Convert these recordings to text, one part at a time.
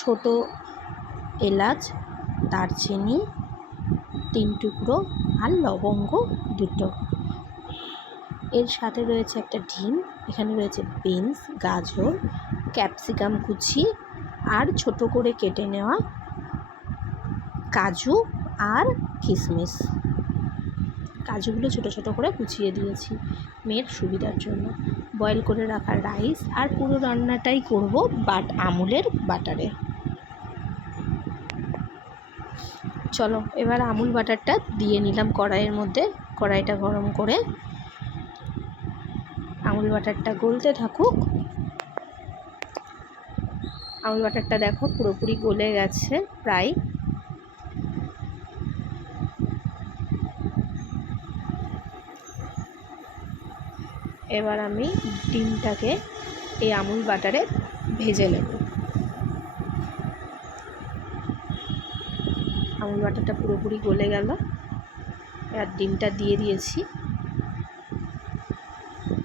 ছোট এলাচ, দারচিনি 3 টুকরো আর লবঙ্গ 2টো। এর সাথে রয়েছে একটা ডিম, এখানে রয়েছে বিনস, গাজর, ক্যাপসিকাম কুচি আর ছোট করে কেটে নেওয়া কাজু আর কিশমিশ। কাজুগুলো ছোট ছোট করে কুচিয়ে দিয়েছি মেয়ের সুবিধার জন্য। বয়েল করে রাখা রাইস, আর পুরো রান্নাটাই করব আমুলের বাটারে। চলো এবার আমুল বাটারটা দিয়ে নিলাম কড়াইয়ের মধ্যে। কড়াইটা গরম করে আমুল বাটারটা গলতে থাকুক। আমুল বাটারটা দেখো পুরোপুরি গলে গেছে প্রায়। এবার আমি ডিমটাকে এই আমুল বাটারে ভেজে নেব। আমুল বাটারটা পুরোপুরি গলে গেল। এবার ডিমটা দিয়ে দিয়েছি।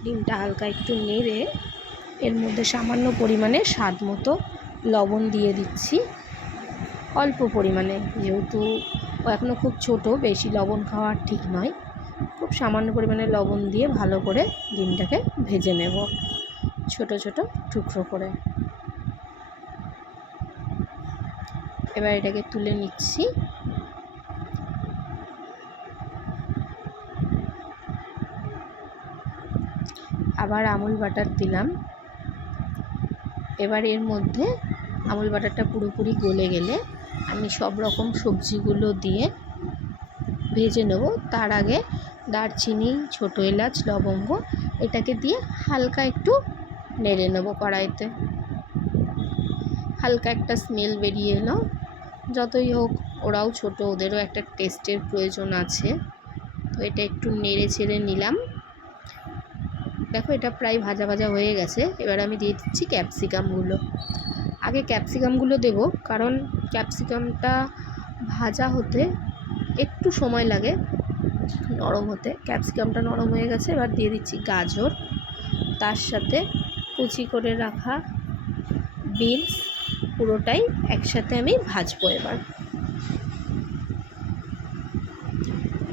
ডিমটা হালকা একটু নেড়ে এর মধ্যে সামান্য পরিমাণে স্বাদ মতো লবণ দিয়ে দিচ্ছি, অল্প পরিমাণে, যেহেতু ও এখনও খুব ছোট, বেশি লবণ খাওয়া ঠিক নয়। খুব সামান্য পরিমাণে লবণ দিয়ে ভালো করে ডিমটাকে ভেজে নেব ছোট ছোট টুকরো করে। এবার এটাকে তুলে নিচ্ছি। আবার আমুল বাটার দিলাম। এবার এর মধ্যে আমুল বাটারটা পুরোপুরি গলে গেলে আমি সব রকম সবজিগুলো দিয়ে ভেজে নেব। তার আগে দারচিনি, ছোট এলাচ, লবঙ্গ এটাকে দিয়ে হালকা একটু নেড়ে নেব কড়াইতে। হালকা একটা স্মেল বেরিয়ে এলো। যতই হোক ওরাও ছোট, ওদেরও একটা টেস্টের প্রয়োজন আছে, তো এটা একটু নেড়ে ছেড়ে নিলাম। দেখো এটা প্রায় ভাজা ভাজা হয়ে গেছে। এবার আমি দিয়ে দিচ্ছি ক্যাপসিকামগুলো। আগে ক্যাপসিকামগুলো দেব, কারণ ক্যাপসিকামটা ভাজা হতে একটু সময় লাগে নরম হতে। ক্যাপসিকামটা নরম হয়ে গেছে। এবার দিয়ে দিচ্ছি গাজর, তার সাথে কুচি করে রাখা বিনস। পুরোটাই একসাথে আমি ভাজবো।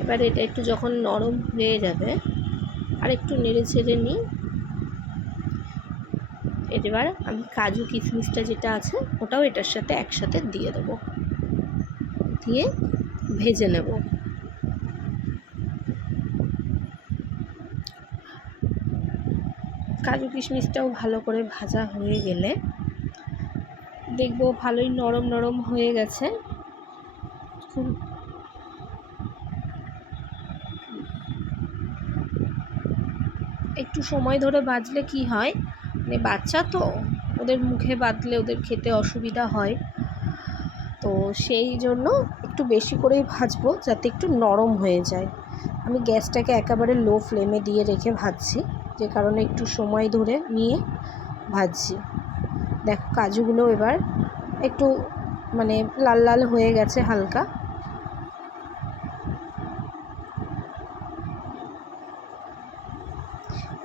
এবার এটা একটু যখন নরম হয়ে যাবে আর একটু নেড়ে ছেড়ে নিই। এবার আমি কাজু কিশমিশটা যেটা আছে ওটাও এটার সাথে একসাথে দিয়ে দেবো, দিয়ে ভেজে নেব। কাজু কিশমিশটাও ভালো করে ভাজা হয়ে গেলে দেখবো ভালোই নরম নরম হয়ে গেছে। খুব একটু সময় ধরে ভাজলে কি হয়, মানে বাচ্চা তো, ওদের মুখে বাঁধলে ওদের খেতে অসুবিধা হয়, তো সেই জন্য একটু বেশি করেই ভাজবো যাতে একটু নরম হয়ে যায়। আমি গ্যাসটাকে একেবারে লো ফ্লেমে দিয়ে রেখে ভাজছি, যে কারণে একটু সময় ধরে নিয়ে ভাজছি। দেখো কাজুগুলো এবার একটু মানে লাল লাল হয়ে গেছে হালকা।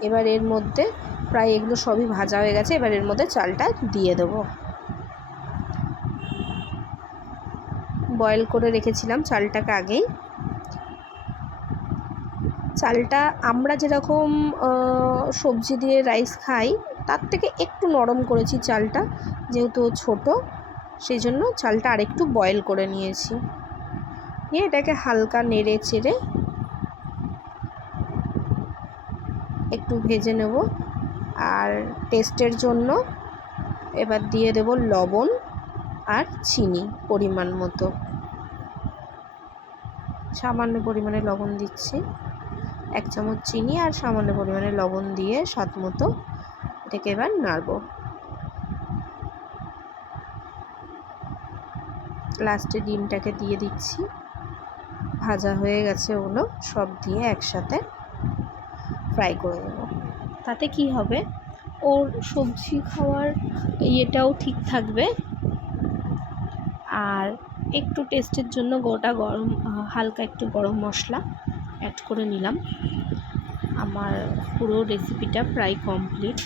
এবার এর মধ্যে প্রায় এগুলো সবই ভাজা হয়ে গেছে। এবার এর মধ্যে চালটা দিয়ে দেবো। বয়েল করে রেখেছিলাম চালটাকে আগেই। চালটা আমরা যেরকম সবজি দিয়ে রাইস খাই তার থেকে একটু নরম করেছি চালটা, যেহেতু ছোট সেই জন্য চালটা আরেকটু বয়েল করে নিয়েছি। নিয়ে এটাকে হালকা নেড়ে চেড়ে একটু ভেজে নেব। আর টেস্টের জন্য এবার দিয়ে দেব লবণ আর চিনি পরিমাণ মতো। সামান্য পরিমাণে লবণ দিচ্ছি, 1 চামচ চিনি আর সামান্য পরিমাণে লবণ দিয়ে স্বাদ মতো এটাকে এবার নাড়ব। লাস্টে ডিমটাকে দিয়ে দিচ্ছি। ভাজা হয়ে গেছে ওগুলো সব দিয়ে একসাথে ফ্রাই করে নেব। তাতে কি হবে, ওর সবজি খাওয়ার ইয়েটাও ঠিক থাকবে। আর একটু টেস্টের জন্য গোটা গরম হালকা একটু গরম মশলা অ্যাড করে নিলাম। আমার পুরো রেসিপিটা প্রায় কমপ্লিট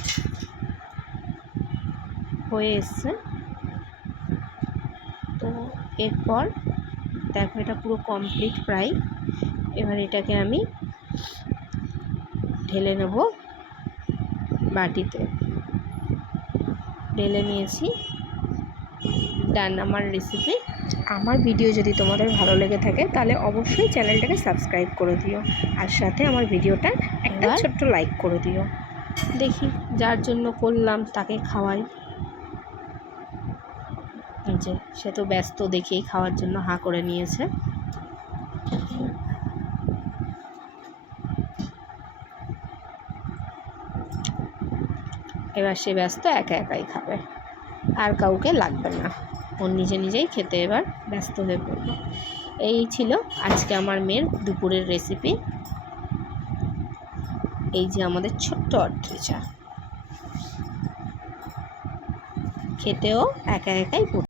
হয়ে এসছে। তো এরপর দেখো এটা পুরো কমপ্লিট প্রায়। এবার এটাকে আমি ঢেলে নেব বাটিতে। ঢেলে নিয়েছি। ডান আমার রেসিপি। আমার ভিডিও যদি তোমাদের ভালো লেগে থাকে তাহলে অবশ্যই চ্যানেলটাকে সাবস্ক্রাইব করে দিও, আর সাথে আমার ভিডিওটা একটা ছোট্ট লাইক করে দিও। দেখি যার জন্য করলাম তাকে খাওয়াই। যে সে তো ব্যস্ত দেখেই খাওয়ার জন্য হাঁ করে নিয়েছে। এবার সে ব্যস্ত, একা একাই খাবে, আর কাউকে লাগবে না, ও নিজে নিজেই খেতে এবার ব্যস্ত হয়ে পড়বে। এই ছিল আজকে আমার মেয়ের দুপুরের রেসিপি। এই যে আমাদের ছোট্ট অট্রিচা, খেতেও একা একাই